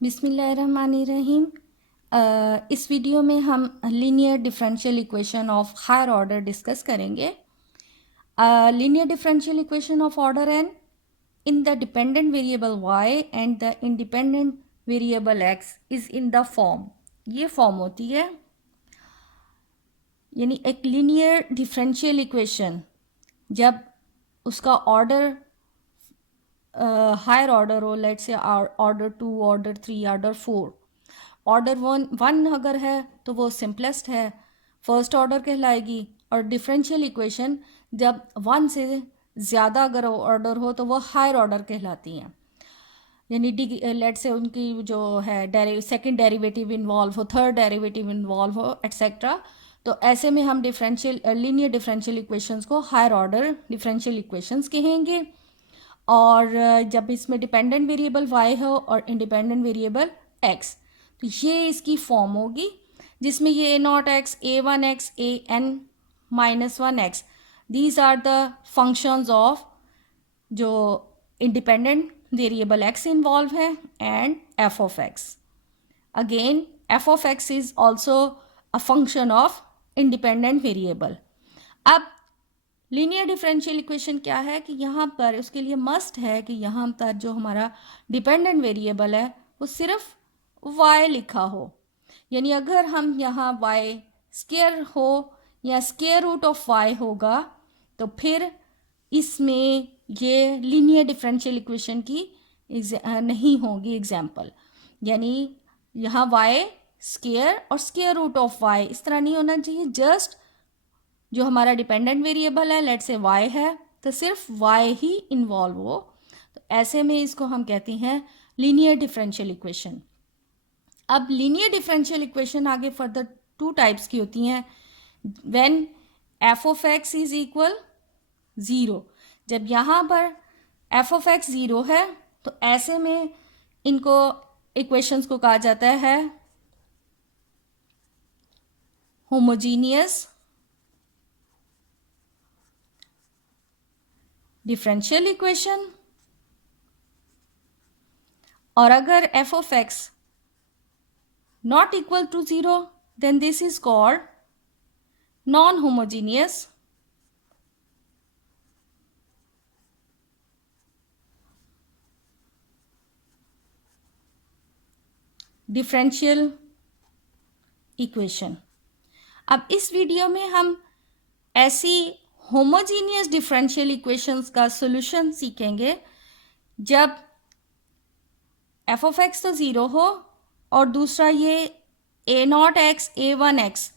बिस्मिल्लाहिर्रहमानिर्रहीम। इस वीडियो में हम linear differential equation of higher order discuss करेंगे। Linear differential equation of order N in the dependent variable y and the independent variable x is in the form, ये form होती है। यानी एक लीनियर डिफरेंशियल इक्वेशन जब उसका order higher order हो, let's say order 2, order 3, order 4, order one अगर है तो वो सिंपलेस्ट है, फर्स्ट ऑर्डर कहलाएगी। और डिफरेंशियल इक्वेशन जब वन से ज़्यादा अगर ऑर्डर हो तो वो हायर ऑर्डर कहलाती हैं। यानी लेट से उनकी जो है सेकंड डेरिवेटिव इन्वॉल्व हो, थर्ड डेरिवेटिव इन्वॉल्व हो, एट्सेट्रा। तो ऐसे में हम लीनियर डिफरेंशियल इक्वेशंस को हायर ऑर्डर डिफरेंशियल इक्वेशंस कहेंगे। और जब इसमें डिपेंडेंट वेरिएबल y हो और इंडिपेंडेंट वेरिएबल x, तो ये इसकी फॉर्म होगी जिसमें ये a0x, a1x, an-1x these are the functions of जो इंडिपेंडेंट वेरिएबल x इन्वॉल्व है and f of x. Again, f of x is also a function of independent variable. अब linear differential equation क्या है कि यहाँ पर उसके लिए मस्ट है कि यहाँ पर जो हमारा डिपेंडेंट वेरिएबल है वो सिर्फ y लिखा हो। यानी अगर हम यहाँ y स्क्वायर हो या स्क्वायर रूट ऑफ y होगा तो फिर इसमें ये लीनियर डिफरेंशियल इक्वेशन की नहीं होगी एग्जाम्पल। यानी यहाँ y स्क्वायर और स्क्वायर रूट ऑफ y इस तरह नहीं होना चाहिए। जस्ट जो हमारा डिपेंडेंट वेरिएबल है, लेट से y है, तो सिर्फ y ही इन्वॉल्व हो, तो ऐसे में इसको हम कहते हैं लीनियर डिफरेंशियल इक्वेशन। अब लीनियर डिफरेंशियल इक्वेशन आगे फर्दर टू टाइप्स की होती हैं। When f of x is equal 0, जब यहाँ पर f of x 0 है तो ऐसे में इनको इक्वेशंस को कहा जाता है होमोजीनियस डिफरेंशियल इक्वेशन। और अगर f of x not equal to 0, then this is called non-homogeneous differential equation. अब इस वीडियो में हम ऐसी होमोजीनियस डिफरेंशियल इक्वेशंस का सॉल्यूशन सीखेंगे जब f of x तो 0 हो और दूसरा ये a0x, a1x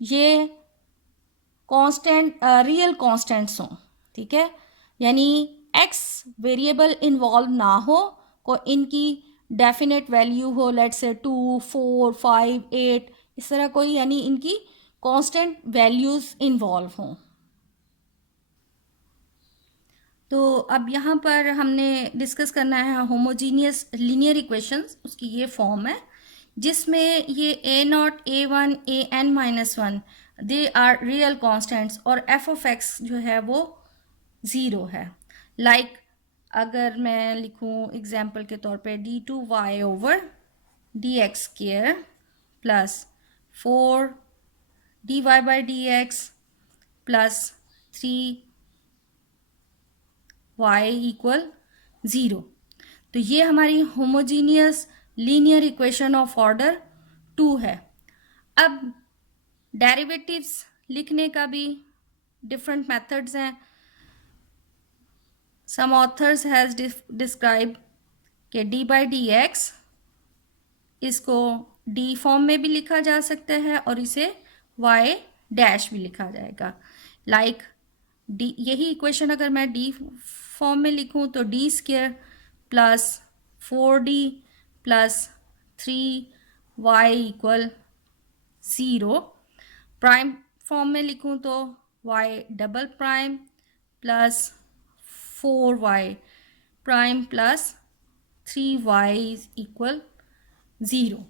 ये कांस्टेंट रियल कांस्टेंट्स हों, ठीक है। यानी x वेरिएबल इन्वॉल्व ना हो, को इनकी डेफिनेट वैल्यू हो, लेट्स से 2, 4, 5, 8 इस तरह कोई, यानी इनकी कांस्टेंट वैल्यूज़ इन्वॉल्व हों। तो अब यहाँ पर हमने डिस्कस करना है होमोजीनियस लीनियर इक्वेशंस, उसकी ये फॉर्म है जिसमें ये a0, a1, an-1 they are real constants और f of x जो है वो 0 है। लाइक अगर मैं लिखूँ एग्जाम्पल के तौर पे d2y over dx square plus 4 dy by dx plus 3y equal 0, तो ये हमारी homogeneous linear equation of order 2 है। अब डेरिवेटिव्स लिखने का भी डिफरेंट मेथड्स हैं। सम ऑथर्स हैज डिस्क्राइब कि डी बाई डी एक्स इसको डी फॉर्म में भी लिखा जा सकता है और इसे वाई डैश भी लिखा जाएगा। लाइक डी, यही इक्वेशन अगर मैं डी फॉर्म में लिखूं तो D square plus 4d plus 3y equal 0। Prime form में लिखूं तो y double prime plus 4y prime plus 3y equal 0।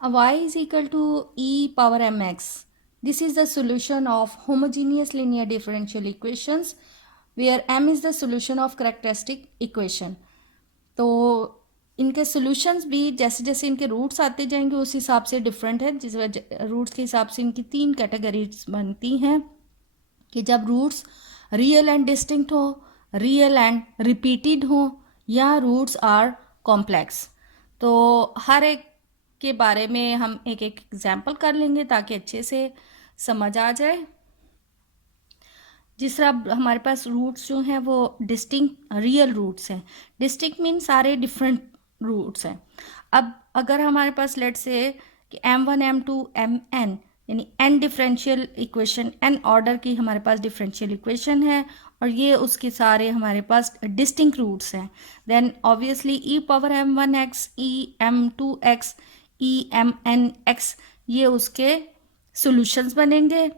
y is equal to e power mx. This is the solution of homogeneous linear differential equations where m is the solution of characteristic equation. तो इनके solutions भी जैसे जैसे इनके roots आते जाएंगे उस हिसाब से डिफरेंट है, जिस वजह रूट्स के हिसाब से इनकी 3 कैटेगरीज बनती हैं कि जब रूट्स रियल एंड डिस्टिंक्ट हो, रियल एंड रिपीटेड हो, या रूट्स आर कॉम्प्लेक्स। तो हर एक के बारे में हम एक एक एग्जाम्पल कर लेंगे ताकि अच्छे से समझ आ जाए। जिस तरह हमारे पास रूट्स जो हैं वो डिस्टिंक्ट रियल रूट्स हैं। डिस्टिंक्ट मीन सारे डिफरेंट रूट्स हैं। अब अगर हमारे पास लेट से कि m1 m2 mn यानी n differential equation, n order की हमारे पास डिफरेंशियल इक्वेशन है और ये उसके सारे हमारे पास डिस्टिंक्ट रूट्स हैं, then obviously e power m1x, e m2x, e mnx ये उसके सॉल्यूशंस बनेंगे।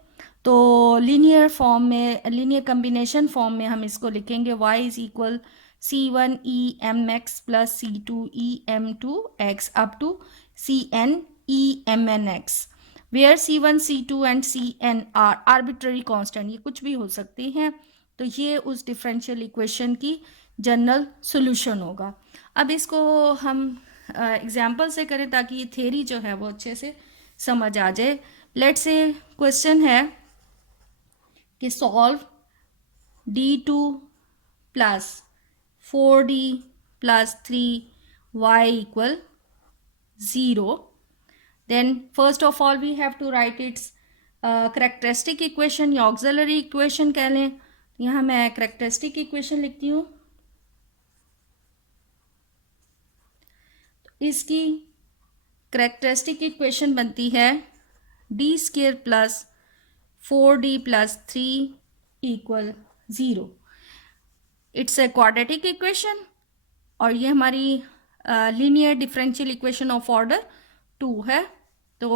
तो लीनियर फॉर्म में, लीनियर कम्बिनेशन फॉर्म में हम इसको लिखेंगे y is equal c1 e mx plus c2 e m2x up to cn e mnx, where c1 c2 and cn are arbitrary constant, ये कुछ भी हो सकती हैं। तो ये उस डिफरेंशियल इक्वेशन की जनरल सॉल्यूशन होगा। अब इसको हम एग्जाम्पल से करें ताकि ये थ्योरी जो है वो अच्छे से समझ आ जाए। लेट्स से क्वेश्चन है कि solve d2 plus 4d plus 3y equal 0। then first of all we have to write its characteristic equation या auxiliary equation कह लें। यहाँ मैं characteristic equation लिखती हूँ। इसकी characteristic equation बनती है d square plus 4d plus 3 equal 0। It's a quadratic equation और ये हमारी linear differential equation of order 2 है। तो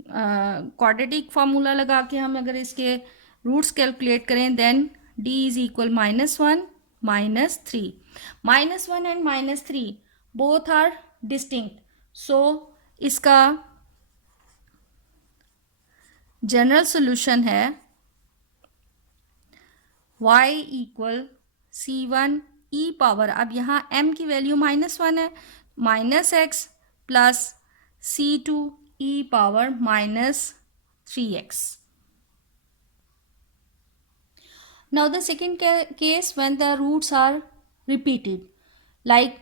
क्वाड्रेटिक फार्मूला लगा के हम अगर इसके रूट्स कैलकुलेट करें then d is equal -1 -3। -1 and -3 both are distinct, so इसका जनरल सॉल्यूशन है y equal c1 e power, अब यहाँ m की वैल्यू -1 है, -x plus c2 e power -3x। Now the second case when the roots are repeated, like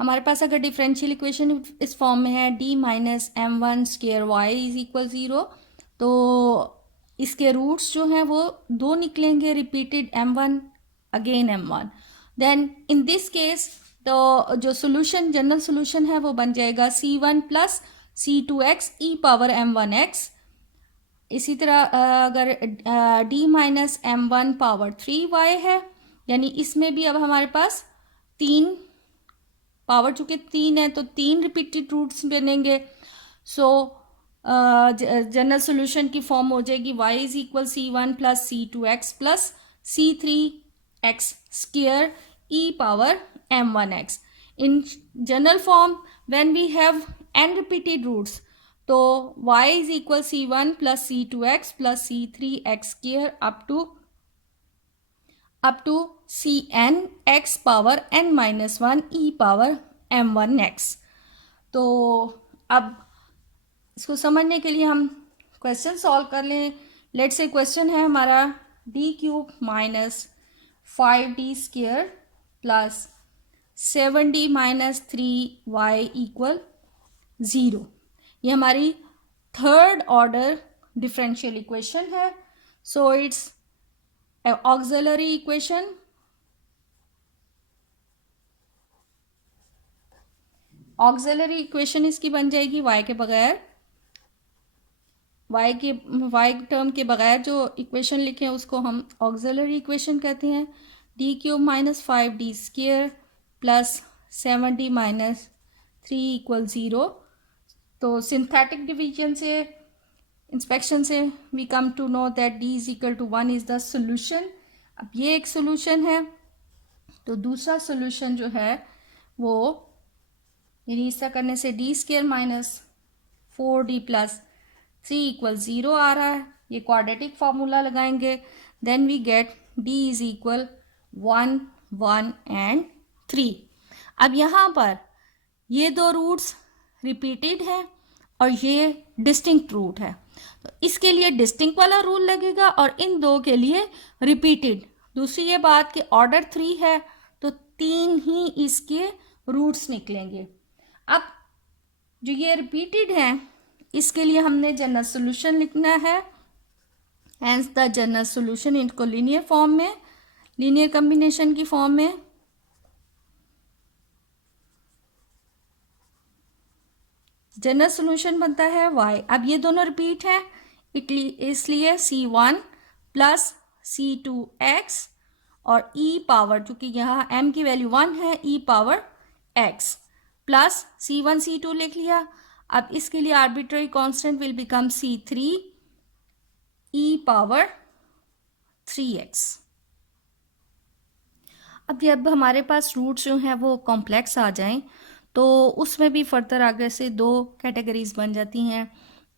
हमारे पास अगर differential equation इस form में है d minus m1 square y is equal 0, तो इसके रूट्स जो हैं वो 2 निकलेंगे, repeated m1 again m1। Then in this case तो जो सोल्यूशन जनरल सोल्यूशन है वो बन जाएगा c1 plus c2x e power m1x। इसी तरह अगर d minus m1 power 3y है, यानी इसमें भी अब हमारे पास 3 पावर, चूंकि 3 है तो 3 रिपीटेड रूट्स बनेंगे। सो जनरल सोल्यूशन की फॉर्म हो जाएगी y is equal c1 plus c2x plus c3x square e power m1x। In general form when we have n repeated roots तो y is equal c1 plus c2x plus c3x square up to cn x power n minus 1 e power m1x। तो अब इसको समझने के लिए हम question solve कर लें। लेट्स से क्वेश्चन है हमारा d cube minus 5d square plus 7d minus 3y equal 0। ये हमारी थर्ड ऑर्डर डिफरेंशियल इक्वेशन है। So it's auxiliary equation. Auxiliary equation इसकी बन जाएगी y के बगैर, y टर्म के बगैर जो इक्वेशन लिखे हैं उसको हम ऑक्सिलरी इक्वेशन कहते हैं। d cube minus 5d square plus 7d minus 3 equal 0। तो सिंथेटिक डिवीजन से, इंस्पेक्शन से we come to know that d is equal to 1 is the solution. अब ये एक सोल्यूशन है, तो दूसरा सोल्यूशन जो है वो यानी इसका करने से d square minus 4d plus 3 equal 0 आ रहा है। ये क्वाड्रेटिक फार्मूला लगाएंगे, then we get d is equal 1 1 and 3। अब यहाँ पर ये दो रूट्स रिपीटेड है और ये डिस्टिंक्ट रूट है, तो इसके लिए डिस्टिंक्ट वाला रूल लगेगा और इन दो के लिए रिपीटेड। दूसरी ये बात कि ऑर्डर 3 है तो 3 ही इसके रूट्स निकलेंगे। अब जो ये रिपीटेड है इसके लिए हमने जनरल सोल्यूशन लिखना है, हेंस द जनरल सोल्यूशन इनको लीनियर फॉर्म में, लीनियर कॉम्बिनेशन की फॉर्म में। जनरल सोल्यूशन बनता है y। अब ये दोनों रिपीट है इसलिए c1 प्लस c2x और e पावर, चूंकि यहाँ m की वैल्यू 1 है, e power x plus c1 c2 लिख लिया। अब इसके लिए arbitrary constant will become c3 e power 3x। अब जब हमारे पास रूट्स जो हैं वो कॉम्प्लेक्स आ जाएं तो उसमें भी फर्दर आगे से दो कैटेगरीज बन जाती हैं।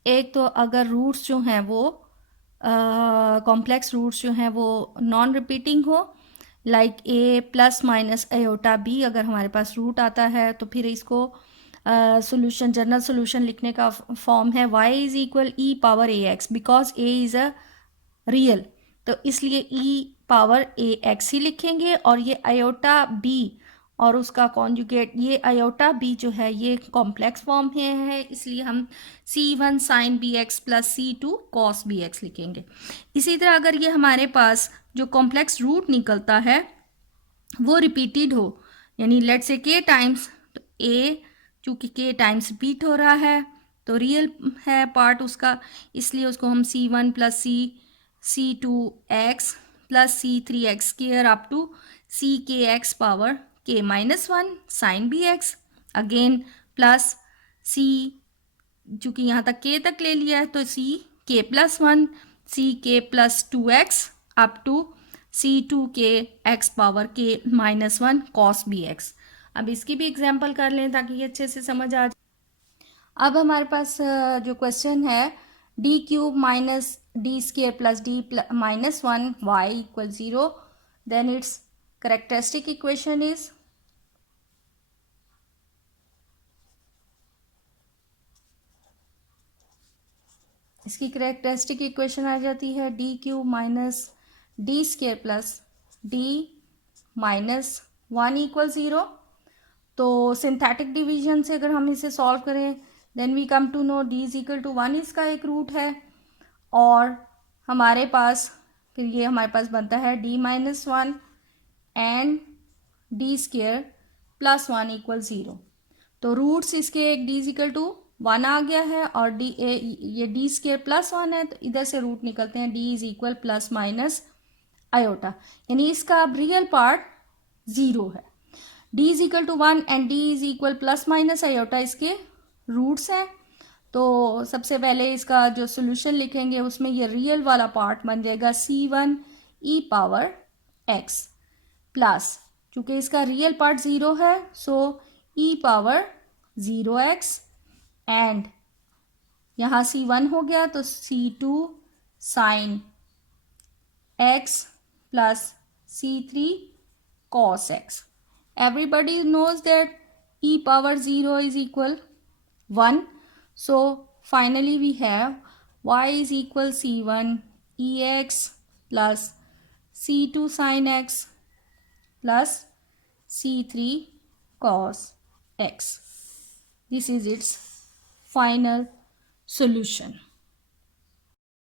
एक तो अगर रूट्स जो हैं वो कॉम्प्लेक्स रूट्स जो हैं वो नॉन रिपीटिंग हो, like a plus minus iota b अगर हमारे पास रूट आता है तो फिर इसको सोल्यूशन, जनरल सोल्यूशन लिखने का फॉर्म है y is equal e power ax, because a is a real, तो इसलिए e पावर ax ही लिखेंगे। और ये आयोटा b और उसका कॉन्जुगेट, ये आयोटा b जो है ये कॉम्प्लेक्स फॉर्म है, इसलिए हम c1 sine bx plus c2 cos bx लिखेंगे। इसी तरह अगर ये हमारे पास जो कॉम्प्लेक्स रूट निकलता है वो रिपीटेड हो, यानी लेट से k टाइम्स, तो a चूँकि k टाइम्स रिपीट हो रहा है तो रियल है पार्ट उसका, इसलिए उसको हम c1 plus c2x plus c3x square up to ckx power k minus 1 sine bx, again plus c, चूँकि यहाँ तक k तक ले लिया है तो c k plus 1 ck plus 2x up to c2k x power k minus 1 cos bx। अब इसकी भी एग्जाम्पल कर लें ताकि ये अच्छे से समझ आ जाए। अब हमारे पास जो क्वेश्चन है D cube minus D square plus D minus 1 y equal 0, then it's characteristic equation is, इसकी करेक्टरिस्टिक इक्वेशन आ जाती है D cube minus D square plus D minus 1 equal 0। तो सिंथेटिक डिवीजन से अगर हम इसे सॉल्व करें then we come to know D is equal to 1 इसका एक रूट है, और हमारे पास फिर ये हमारे पास बनता है D minus 1 and D square plus 1 equal 0। तो रूट्स इसके एक डी इज इक्वल टू 1 आ गया है और डी ये डी स्क्र प्लस 1 है, तो इधर से रूट निकलते हैं D is equal plus minus iota, यानी इसका अब रियल पार्ट 0 है। d is equal to 1 and d is equal plus minus iota इसके रूट्स हैं। तो सबसे पहले इसका जो सोल्यूशन लिखेंगे उसमें ये रियल वाला पार्ट बन जाएगा c1 e power x plus, चूँकि इसका रियल पार्ट 0 है सो e पावर 0x एंड यहाँ c1 हो गया तो c2 sine x plus c3 cos x। Everybody knows that e power 0 is equal 1. So finally we have y is equal c1 ex plus c2 sin x plus c3 cos x. This is its final solution.